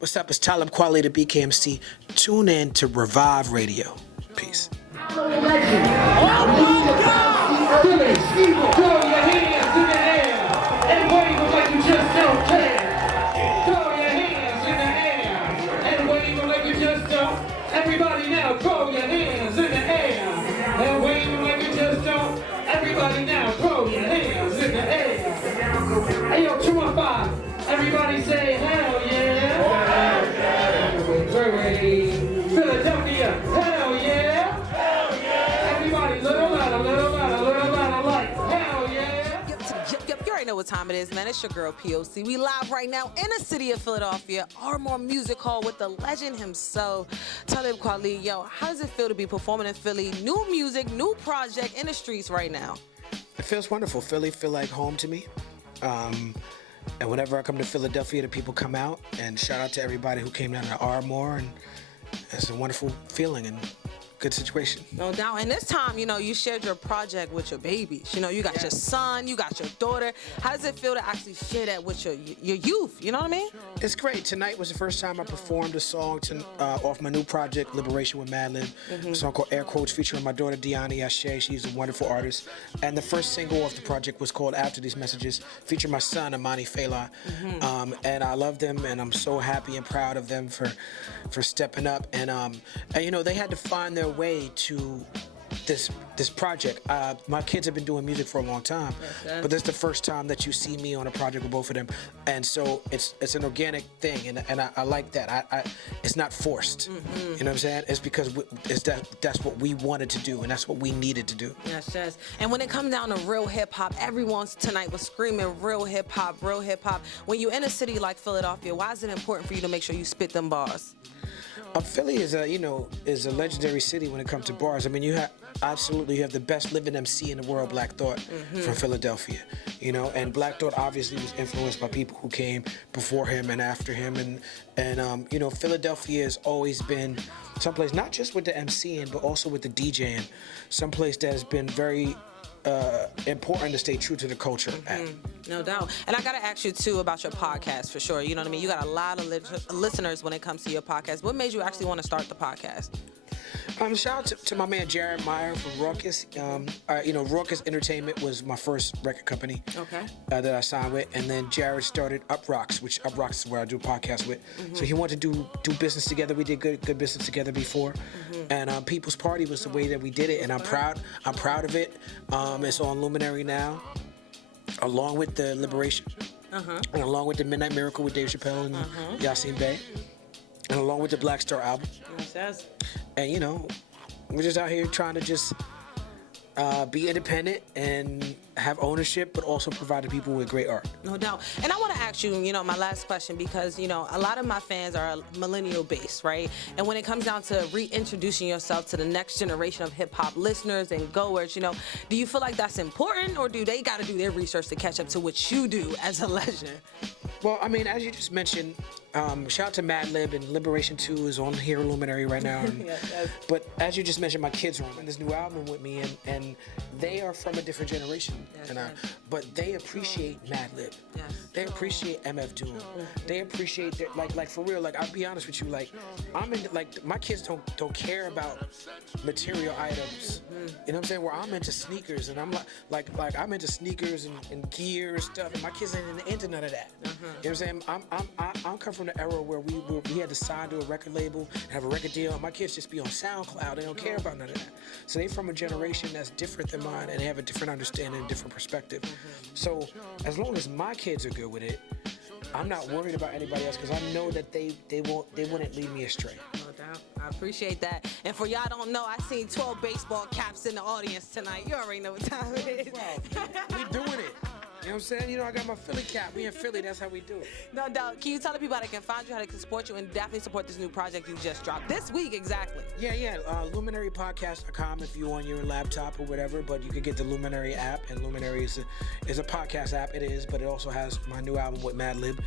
What's up? It's Talib Kweli to BKMC. Tune in to Revive Radio. Peace. Everybody now, throw your hands in the air. And wave like you just don't. Everybody now, throw your hands in the air. Hey yo, 215. Everybody say hell yeah. Philadelphia, hell yeah. Hell yeah. Everybody, little louder, like hell yeah. Yep, you already know what time it is, man. It's your girl, P.O.C. We live right now in the city of Philadelphia, Ardmore Music Hall with the legend himself, Talib Kweli. Yo, how does it feel to be performing in Philly? New music, new project in the streets right now. It feels wonderful. Philly feel like home to me. And whenever I come to Philadelphia, the people come out, and shout out to everybody who came down to Ardmore, and it's a wonderful feeling and good situation. No doubt. And this time, you shared your project with your babies. You got your son, you got your daughter. How does it feel to actually share that with your youth? You know what I mean? It's great. Tonight was the first time I performed a song off my new project, Liberation with Madlib, a song called Air Quotes featuring my daughter, Deani Ashe. She's a wonderful artist. And the first single off the project was called After These Messages, featuring my son, Amani Fela. And I love them, and I'm so happy and proud of them for stepping up. And they had to find their way to this project. My kids have been doing music for a long time, but this is the first time that you see me on a project with both of them, and so it's an organic thing, and I like that. It's not forced. You know what I'm saying? It's because that's what we wanted to do, and that's what we needed to do. Yes. And when it comes down to real hip hop, everyone tonight was screaming real hip hop, real hip hop. When you're in a city like Philadelphia, why is it important for you to make sure you spit them bars? Philly is a legendary city when it comes to bars. I mean, you have the best living MC in the world, Black Thought, from Philadelphia. And Black Thought obviously was influenced by people who came before him and after him, and Philadelphia has always been someplace, not just with the MCing, but also with the DJing, someplace that has been very important to stay true to the culture. No doubt. And I got to ask you, too, about your podcast, for sure. You know what I mean? You got a lot of listeners when it comes to your podcast. What made you actually want to start the podcast? Shout out to my man Jared Meyer from Ruckus. Ruckus Entertainment was my first record company that I signed with, and then Jared started Uprocks, which Uprocks is where I do podcasts with. So he wanted to do business together. We did good business together before, and People's Party was the way that we did it, and I'm proud of it. It's on Luminary now, along with the Liberation, and along with the Midnight Miracle with Dave Chappelle and Yasin Bey, and along with the Black Star album. Yes. And we're just out here trying to just be independent and have ownership, but also provide the people with great art. No doubt. And I want to ask you, my last question, because, a lot of my fans are millennial based, right? And when it comes down to reintroducing yourself to the next generation of hip hop listeners and goers, do you feel like that's important, or do they got to do their research to catch up to what you do as a legend? Well, I mean, as you just mentioned, shout out to Madlib, and Liberation 2 is on here Luminary right now. Yes. But as you just mentioned, my kids are on this new album with me, and they are from a different generation. But they appreciate Madlib. Yes. They appreciate MF Doom. They appreciate their, like for real. Like, I'll be honest with you. Like, I'm into, like, my kids don't care about material items. You know what I'm saying? Where I'm into sneakers, and I'm like I'm into sneakers and gear and stuff, and my kids ain't into none of that. You know what I'm saying? I'm come from the era where we had to sign to a record label, have a record deal, and my kids just be on SoundCloud. They don't care about none of that. So they from a generation that's different than mine, and they have a different understanding, a different perspective. So as long as my kids are good with it, I'm not worried about anybody else, because I know that they wouldn't lead me astray. No doubt. I appreciate that. And for y'all don't know, I seen 12 baseball caps in the audience tonight. You already know what time it is. We doing it. You know what I'm saying? I got my Philly cap. We in Philly, that's how we do it. No doubt. Can you tell the people how they can find you, how they can support you, and definitely support this new project you just dropped this week, exactly? Yeah. LuminaryPodcast.com if you're on your laptop or whatever, but you can get the Luminary app, and Luminary is a podcast app. It is, but it also has my new album with Madlib,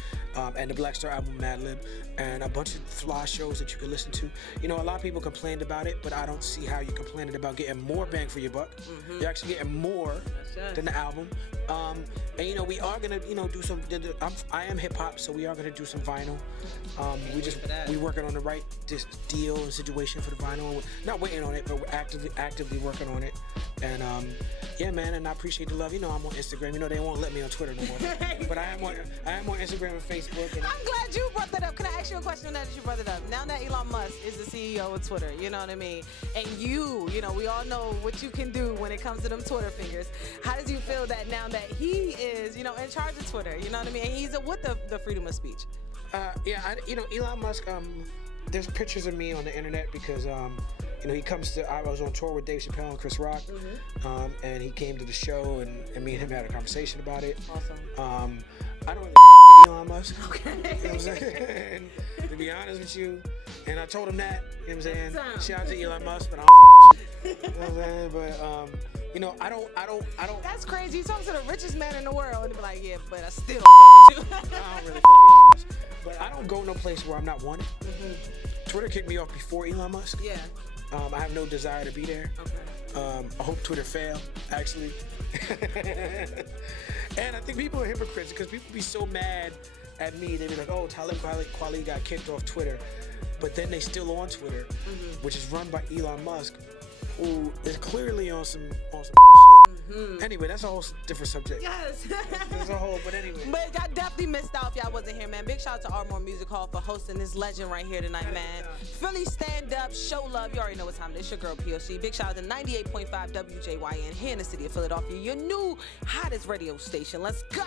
and the Black Star album Madlib, and a bunch of fly shows that you can listen to. A lot of people complained about it, but I don't see how you're complaining about getting more bang for your buck. You're actually getting more than the album. And you know, we are gonna, you know, do some. I am hip hop, so we are gonna do some vinyl. We working on the right deal and situation for the vinyl. We're not waiting on it, but we're actively working on it. And yeah, man. And I appreciate the love. You know, I'm on Instagram. You know, they won't let me on Twitter no more. But I am on Instagram and Facebook. And I'm glad you brought that up. Can I ask you a question on that you brought it up? Now that Elon Musk is the CEO of Twitter, you know what I mean? And you know, we all know what you can do when it comes to them Twitter fingers. How does you feel that now that he is, you know, in charge of Twitter, you know what I mean? And he's with the freedom of speech. You know, Elon Musk, there's pictures of me on the internet because, you know, he comes to, I was on tour with Dave Chappelle and Chris Rock, and he came to the show and me and him had a conversation about it. Awesome. I don't really Elon Musk. Okay. You know what I'm saying? To be honest with you. And I told him that, you know what I'm saying? Shout out to Elon Musk, but I don't with you. You know what I'm saying? But, you know, I don't. That's crazy. You talk to the richest man in the world and be like, yeah, but I still don't fuck with you. I don't really fuck with Elon Musk. But I don't go no place where I'm not wanted. Twitter kicked me off before Elon Musk. Yeah. I have no desire to be there. Okay. I hope Twitter fail, actually. And I think people are hypocrites because people be so mad at me. They be like, oh, Talib Kweli got kicked off Twitter. But then they still on Twitter, which is run by Elon Musk, who is clearly on some bullshit. Anyway, that's a whole different subject. Yes. That's a whole, but anyway. But y'all definitely missed out if y'all wasn't here, man. Big shout out to Ardmore Music Hall for hosting this legend right here tonight, man. Philly stand up, show love. You already know what time it is. Your girl P.O.C. Big shout out to 98.5 WJYN here in the city of Philadelphia, your new hottest radio station. Let's go.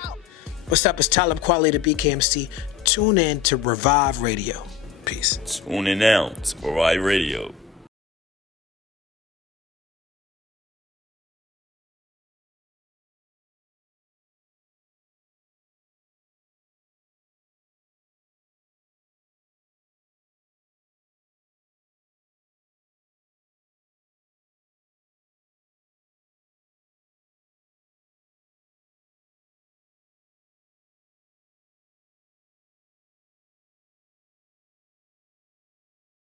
What's up? It's Talib Kweli, the BKMC. Tune in to Revive Radio. Peace. Tuning out to Revive Radio.